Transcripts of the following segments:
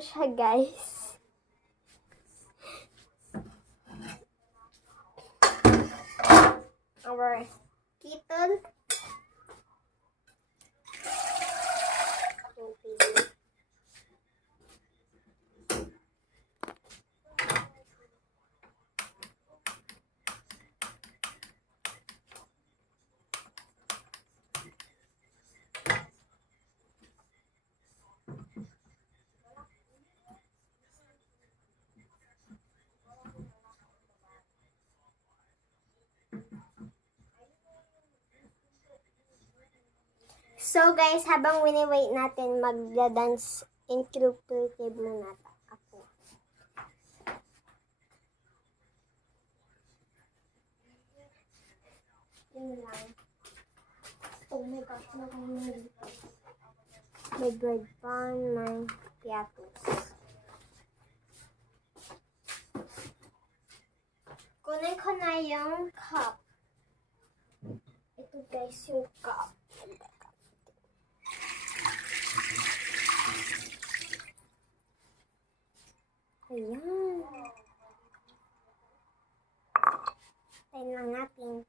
siya, guys. Our kitten. So guys, habang wini-wait natin, magda-dance interpretive muna ako. Yun lang. Oh my gosh, nakahingin dito. May bread pan, may piatos. Kunin ko na yung cup. Ito guys, yung cup. Ayan. Tayo lang natin.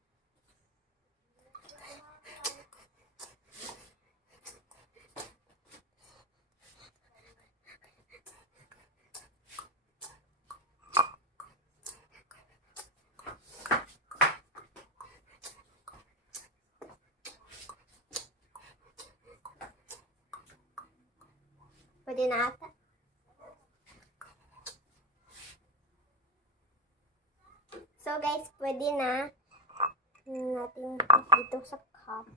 Pwede na ata. So guys, pwede na natin dito sa cup.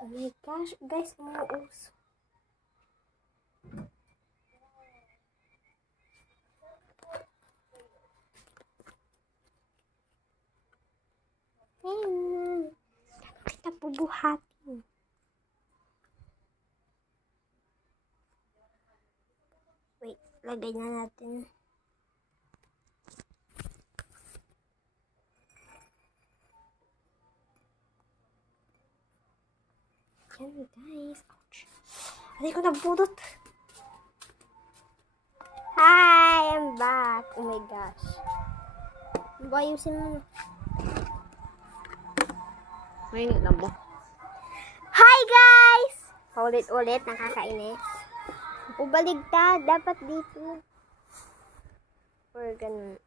Oh my gosh, guys, umuuso. Ayan. Kita bubuhatin. Wait, lagay na natin. Yan guys. Ouch. Hindi ko nabudot. Hi! I'm back. Oh my gosh. Ayusin mo. Mainit na ba? Hi guys! Paulit-ulit, nakakainis. Ubaligtad, dapat dito. Or ganun.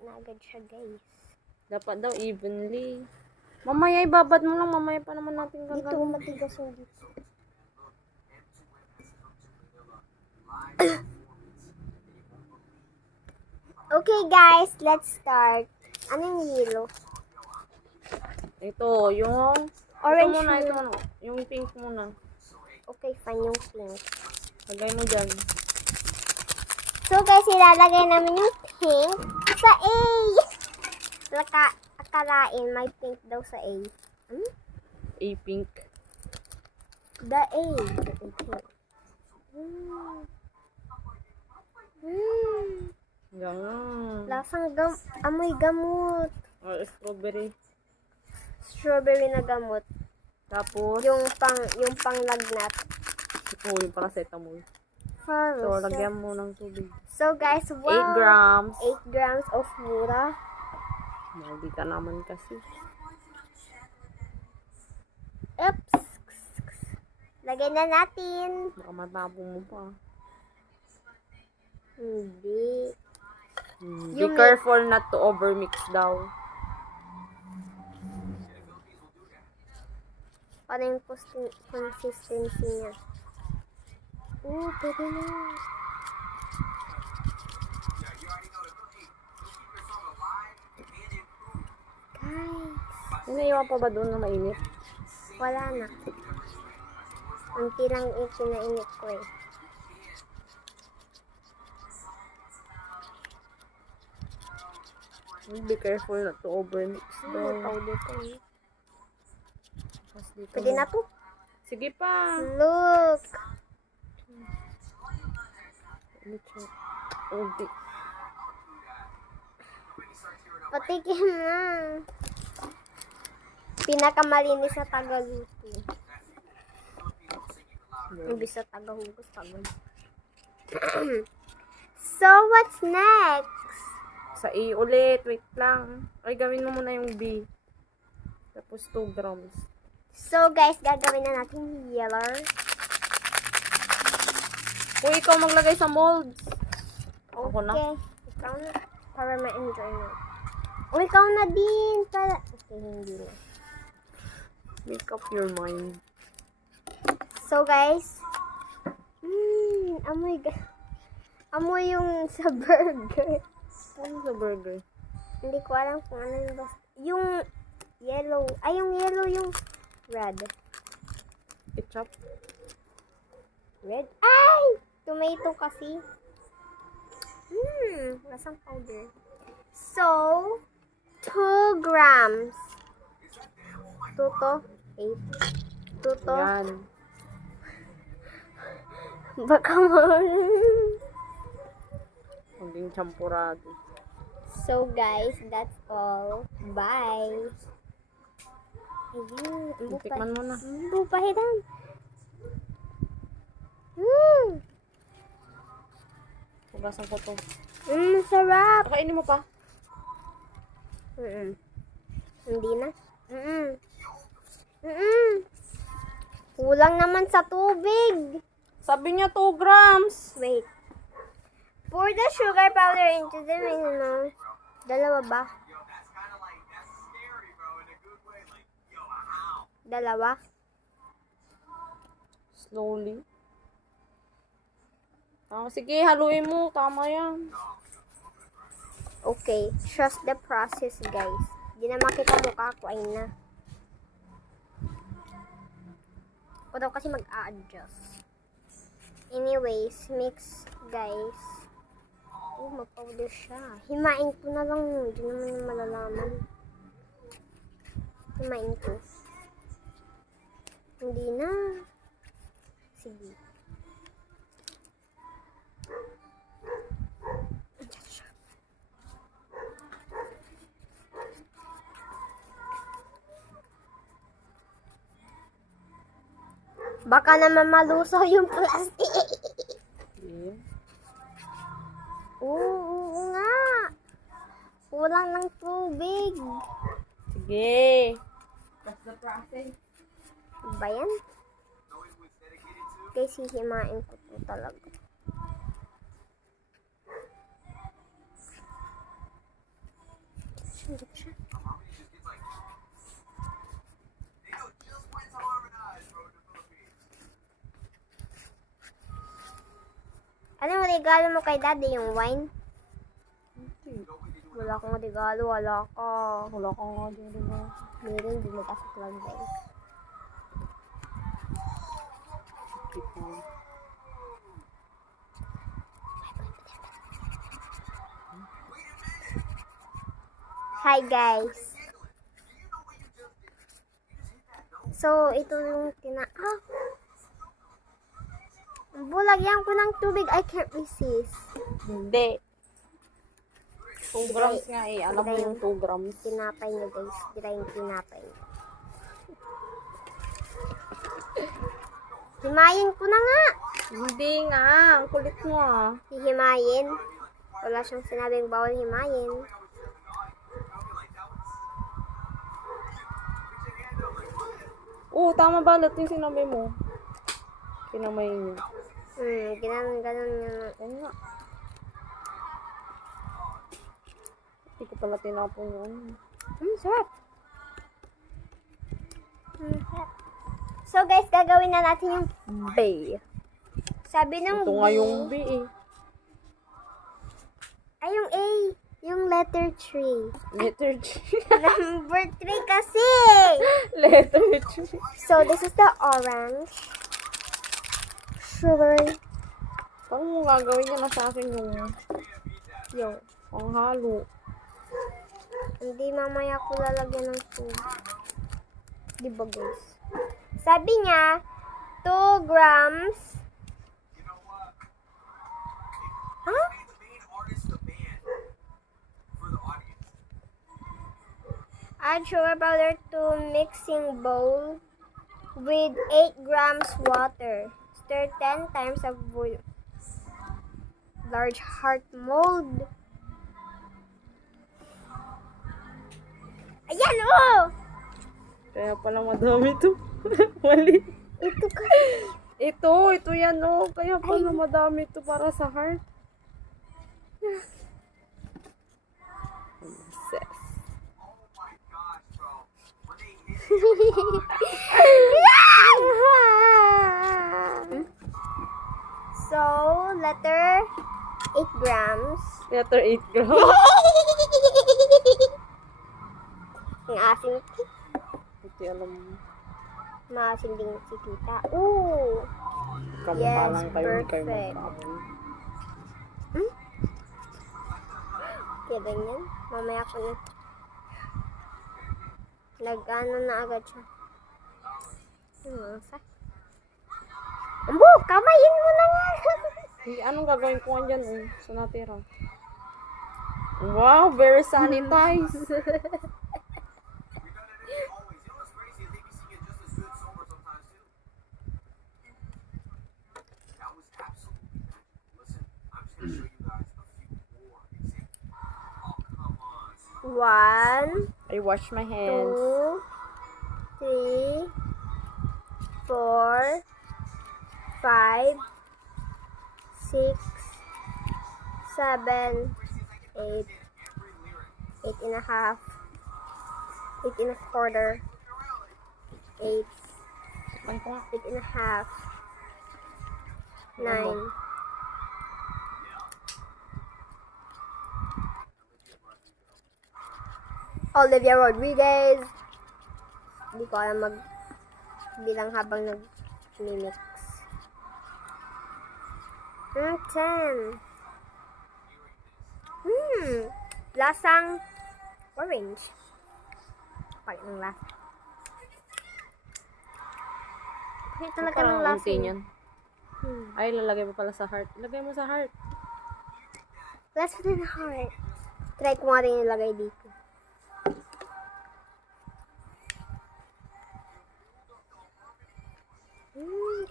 Na agad siya guys. Dapat daw evenly. Mamaya ibabad mo lang, mamaya pa naman natin Dito, gagawin. matigas yung dito. Okay guys, let's start. Anong yellow? Ito, yung Orange ito muna, yun. ito muna. Yung pink muna. Okay, fine yung pink. Lagay mo dyan. So guys, ilalagay namin yung pink sa A. Akalain may pink daw sa A. Hmm? A pink. The A. Okay. Ganun. Lasang amoy gamot. Or strawberry. Strawberry na gamot. Tapos, Yung panglagnat. yung paracetamol. So, So lagyan mo ng tubig. guys, 8 wow. grams. 8 grams of mura. Maldi ka naman kasi. Oops. Lagay na natin. Baka matapong mo pa. Hindi. Be Yung careful not to overmix daw. Paano yung consistency niya? Pwede na. Guys, Inaiwan pa ba doon na mainit? wala na. Unti lang ikinainit ko eh. Be careful not to overmix daw. Powder ko eh. Tapos dito Pwede mo- na to. Sige pa. Look. Unti. Patikim na. Pinakamalinis na tagaluto. Imbis na tagahugas, tagaluto. So, what's next? Sa A ulit. Wait lang. Ay, gawin mo muna yung B. Tapos 2 grams. So, guys, gagawin na natin yellow. Kung ikaw maglagay sa molds. Ako na. Okay. Ikaw na. Para ma-enjoy mo. O, ikaw na din. Para... Okay, hindi na. Make up your mind. So, guys. Amoy. Amoy yung sa burger. Ano sa burger? Hindi ko alam kung ano yung basta. Yung yellow. Ay, yung yellow yung red. Ketchup? Red? Ay! Tomato kasi. Lasang powder. So, 2 grams. 2 to? 8. 2 to? Yan. Baka mo. Maging champurado. So, guys, that's all. Bye. Ayun. Tikman mo na. Bupahidan. Hugasan ko to. Sarap. Kainin mo pa. Hindi na. Kulang naman sa tubig. Sabi niya 2 grams. Wait. Pour the sugar powder into the minimum. Dalawa ba? Dalawa? Slowly. Sige, haluin mo. Tama yan. Okay. Trust the process, guys. Hindi na makita mukha ko. Ay na. Ako daw kasi mag-a-adjust. Anyways, mix, guys. Oh, mag-powder siya. Himain ko na lang. Hindi naman yung malalaman. Himain ko. Hindi na. Sige. Baka naman malusaw yung plastic. Yeah. Oo nga. Kulang ng tubig. Sige. Ba yan? Guys, hihimain ko to talaga. Sundot siya. Anong regalo mo kay daddy? Yung wine? Wala akong regalo. Wala ka. Wala ka nga din rin. Meron din mo kasi club guys. Keep on. Hi guys. So, ito yung bulagyan ko ng tubig. I can't resist. Hindi. 2 grams nga eh. Alam mo yung 2 grams. Tinapay niyo guys. Dira yung tinapay niyo. Himayin ko na nga. Hindi nga. Ang kulit mo ah. Hihimayin. Wala siyang sinabing bawal himayin. Tama ba? Lahat yung sinabi mo. Kinamay niyo. Ganun yun. Ano nga. Hindi ko pala tinapon yun. Sarap. Sarap. So guys, gagawin na natin yung B. sabi ng Ito B. nga yung B eh. Ay, yung A. Yung letter 3. Letter G. Number 3 kasi. Letter G. So, this is the orange. Sugar. Paano mo gagawin niya na sa akin yung panghalo? Hindi, mamaya ko lalagyan ng tubig. Diba guys? Sabi niya, 2 grams. Add sugar powder to mixing bowl with 8 grams water. Stir 10 times of large heart mold. Ayan, oh! Kaya pala madami to. Mali. Ito kasi. Ito yan oh. Kaya pala madami to para sa heart. Sis. So, letter 8 grams. Letter 8 grams. Ang asim. Ito alam mo. Maasim din si tita. Ooh! Kamukha Yes, lang kayo. Hindi kayo perfect. magkakaroon. Kaya ganyan. Mamaya ko na. Nag-ano na agad siya. Ambo! Kamayin mo na nga! Hindi, anong gagawin ko nga dyan eh, sa natira? Wow, very sanitized. One, I wash my hands. 2, 3, 4, 5, 6, 7, 8, 8 and a half, 8 and a quarter, 8, Ano ko nga? 8 and a half, 9. Olivia Rodriguez. Hindi ko alam bilang habang nag-mimix. 10. Lasang orange. Pakit ng lasa. Pakit talaga ng Parang lasa. unti niyan. Ay, lalagay mo pala sa heart. Lagay mo sa heart. Let's put in the heart. Try ko nga rin ilagay dito.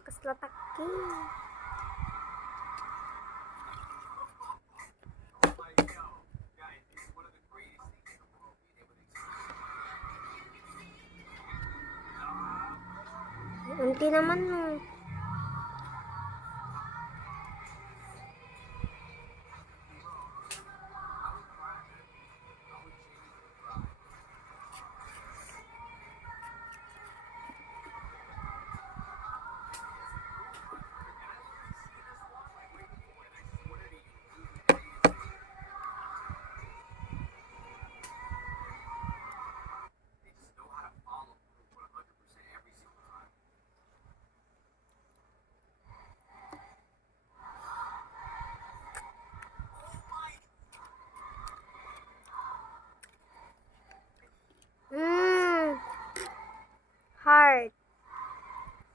Kaslataki. Unti naman mo. Heart.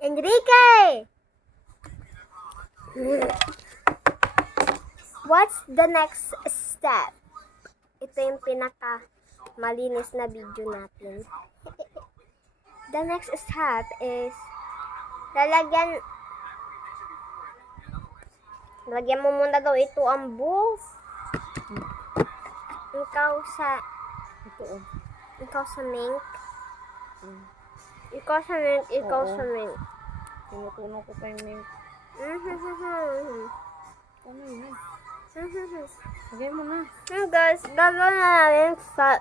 Enrique! What's the next step? Ito yung pinaka malinis na video natin. The next step is lalagyan mo muna daw ito ang buhok. Ikaw sa mink. Ikaw sa mink. Tinutunan ko pa yung mink. Ano yun? Lagay mo na. Guys, gagawin na namin 5.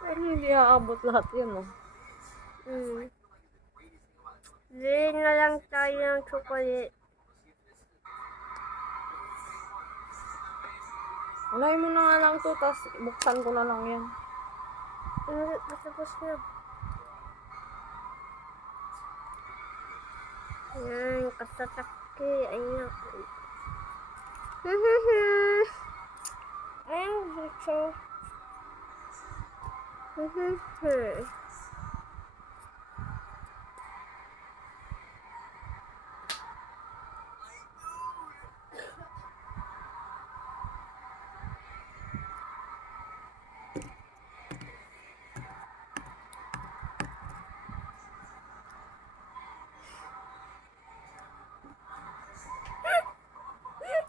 Pero hindi aabot lahat yun, oh. Bili na lang tayo ng chocolate. Unahin mo na nga lang to, tapos buksan ko na lang yan. Tapos na. Ayan, kasasaki. Ayan. Ayan, so.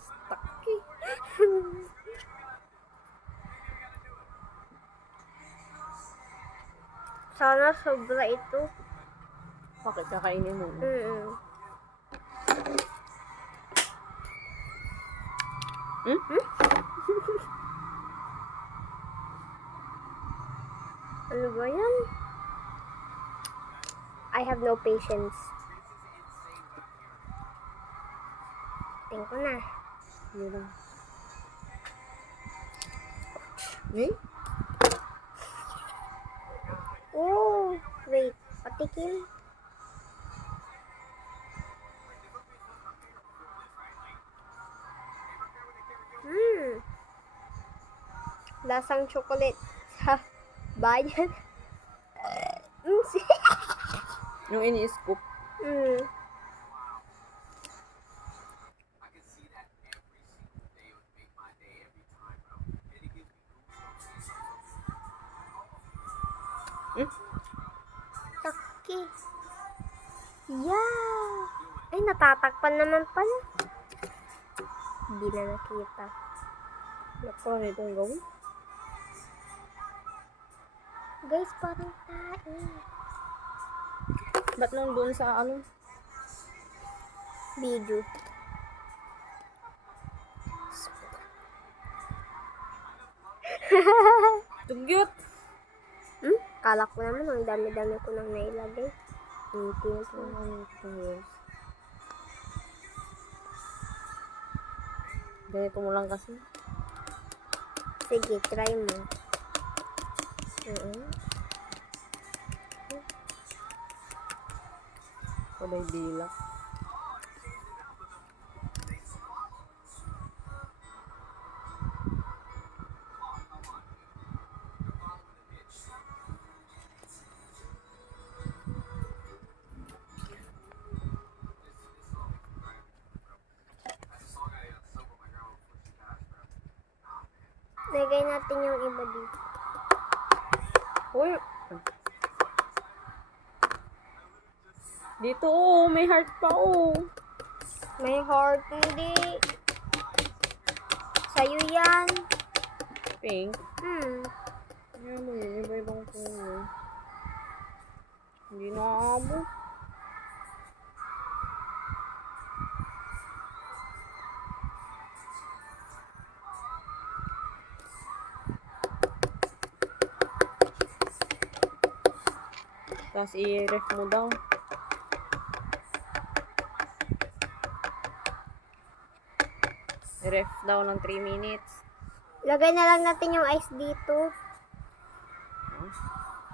Stucky. Sana sobra ito. Bakit kakainin mo? Ano ba yan? I have no patience. Tingin ko na. Yun lang. Oh, wait. Patikim. Lasang chocolate sa bayan. Yung ini-scoop. Taki. Yeah. Ay, natatakpan naman pala. Hindi na nakita. Naku, ano itong gawin? Guys, parang tae. Ba't nung doon sa ano? Video. Tugyot! Kala ko naman, ang dami-dami ko nang nailagay. Hindi ko. Ganito mo lang kasi. Sige, try mo. Kulay dilak. Lagay natin yung iba dito. Uy! Dito, oh, may heart pa, oh. May heart, hindi. Sa'yo yan. Pink. Hmm. Yan mo yun, iba-ibang kulay. Hindi na abo. Tapos i-ref mo daw. I-ref daw ng 3 minutes. Lagay na lang natin yung ice dito.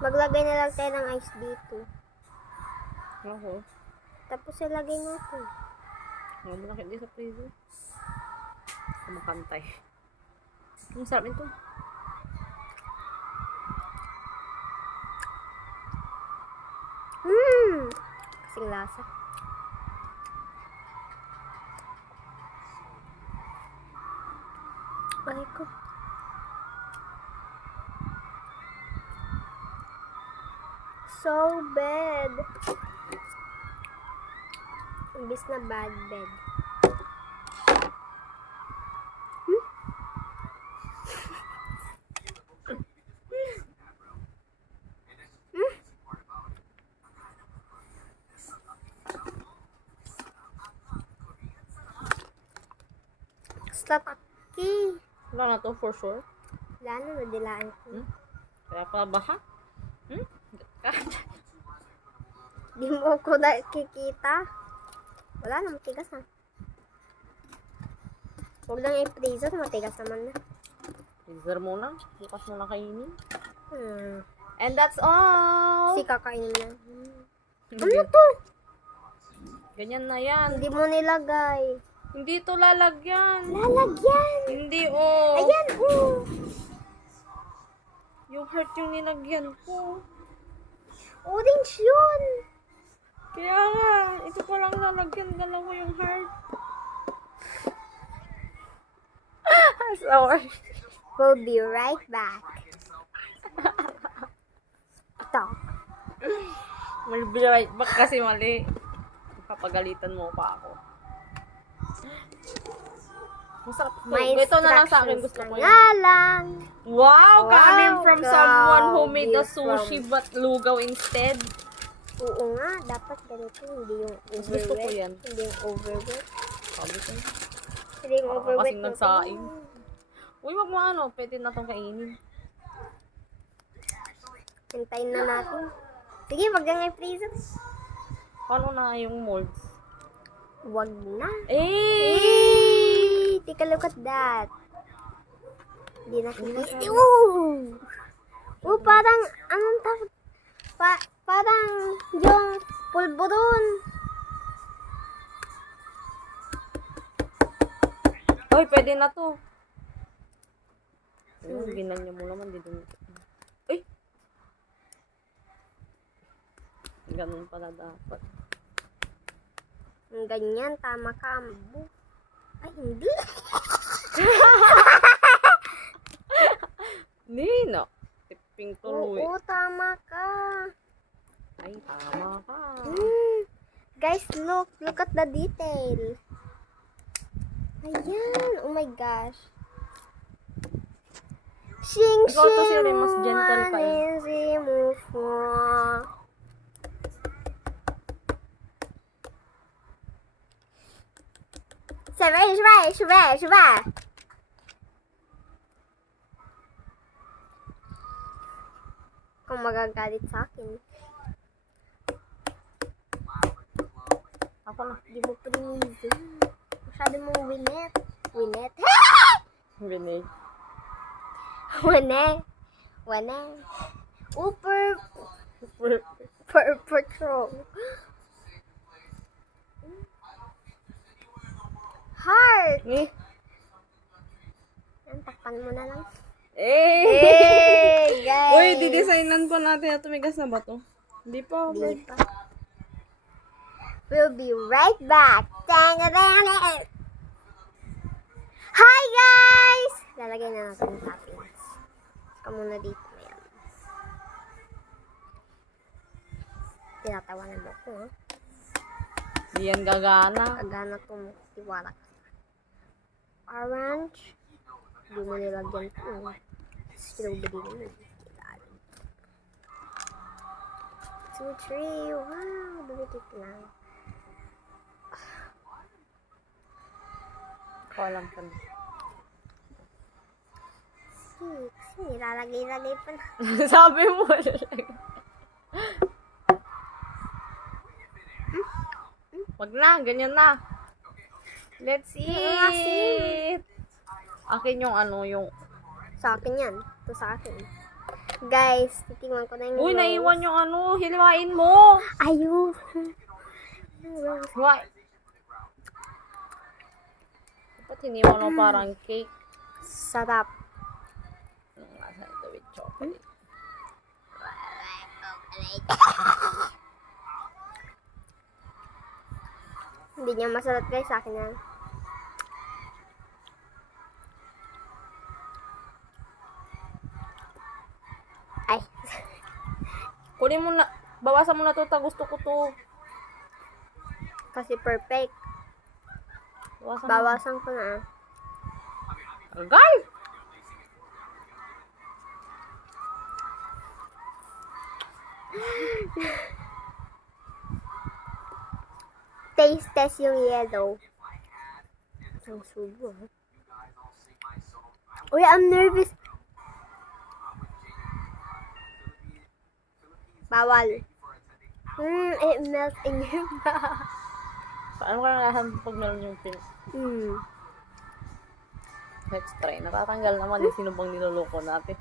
Maglagay na lang tayo ng ice dito. Ako. Tapos ilagay natin. Huwag mo na hindi sa freezer. Kumakantay. Ang sarap nito. Kasing lasa. Ay ko. So bad. Imbis na bad bed. Tataki. Wala na to for sure. Wala na, nadilaan ko. Kaya pa baha? Di mo ko nakikita. Wala na, matigas na. Huwag lang i-freezer, matigas naman na. Freezer muna. Bukas mo na kainin. Hmm. And that's all! Kasi kakainin na. Hindi. Ano to? Ganyan na yan. Hindi mo nilagay. Hindi to lalagyan. Lalagyan. Hindi, oh. Ayan, oh. Yung Heart yung nilagyan ko. Orange yun. Kaya nga, ito pa lang lalagyan, dalawa yung heart. Sorry. We'll be right back. Ito. Will be right back kasi mali. Papagalitan mo pa ako. Masarap to. May Ito na lang sa akin, gusto ko nga yun. lang. Wow! Coming Wow, from someone who made the from- sushi but lugaw instead. Oo nga, dapat ganito. Hindi yung Gusto ko overweight. yan. Hindi yung overweight. Sabi ko. Hindi yung overweight. Kasing nagsaing. Uy, wag mo ano. Pwede na itong kainin. Hintayin na natin. Sige, wag na nga i-freezer. Paano na yung molds? Wag na. Eh! Hey! Take a look at that. Hindi na kita. Ooh! Oh, parang, anong tawag? Parang yung pulburon. Uy, pwede na to. Ayun, ginanya mo naman. Di dun. Uy! Ganun pala dapat. Ang ganyan, tama ka. Ambo. Ay, hindi. Hindi na. Tipping tuloy. Oo, tama ka. Ay, tama ka. Guys, look. Look at the detail. Ayan. Oh my gosh. Xing, Ikaw to, Siri, mas gentle ka eh. Shiba. Kung magagalit sa akin. Ako na. Di mo please. Masyado mong winet. Winet? Binay. Wane. Upper patrol. Heart. Eh? Yan, takpan mo na lang. Eh! Hey, guys. Uy, didesignan pa natin. At tumigas na ba to? Hindi pa. Di pa. We'll be right back. Dang-a-dang-a. Hi, guys! Lalagay na natin yung toppings. Saka muna dito. Ayan. Tinatawanan mo ko, ha? Di yan gagana. Kagana kong tiwala ka. Orange. Hindi mo nilagyan ko. Strawberry naman. 2, 3. Wow, dumitit lang. Ako alam pa na. 6. Nilalagay-lagay pa na. Sabi mo lang. Wag na, ganyan na. Let's eat. Akin yung ano, yung... Sa akin yan. Ito sa akin. Guys, titingnan ko na yung Uy, rose. naiwan yung ano, hiliwain mo. Ayun. Why? Dapat hiniwan mo parang cake. Sarap. Anong nasa ito with chocolate? Hindi niya masarap guys, sa akin yan. Ay. Kunin mo na, bawasan mo na to, gusto ko to. Kasi perfect. Bawasan mo. Bawasan ko na. Agay! Taste yung yellow. Ang subo. Uy, I'm nervous. Bawal. It melts in your mouth. Paano kaya lahan pag meron yung pink? Let's try. Natatanggal naman yung sino bang niloloko natin.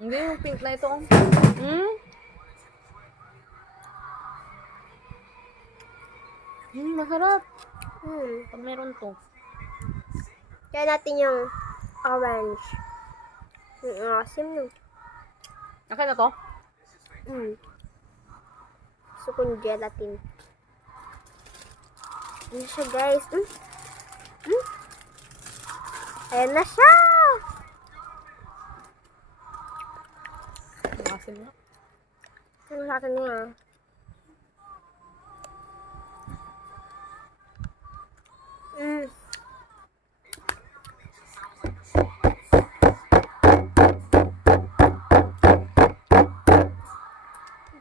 Hindi yung pink na ito. Masarap. Pag meron to. Kaya natin yung orange. Ang asim no. Okay na to? Gusto kong gelatin. Ano siya, guys? Ayan na siya! Ang na. Ano sa akin niya?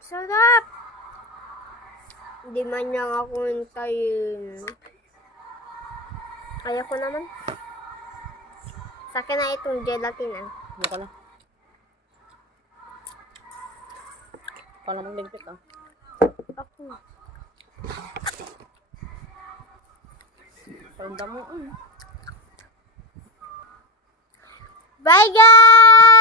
Sarap! Hindi man niya ako hintayin. Kaya ko naman. Sa akin na itong gelatin Ayoko na. Paano magligpit Ako. Paramdam mo. Bye guys!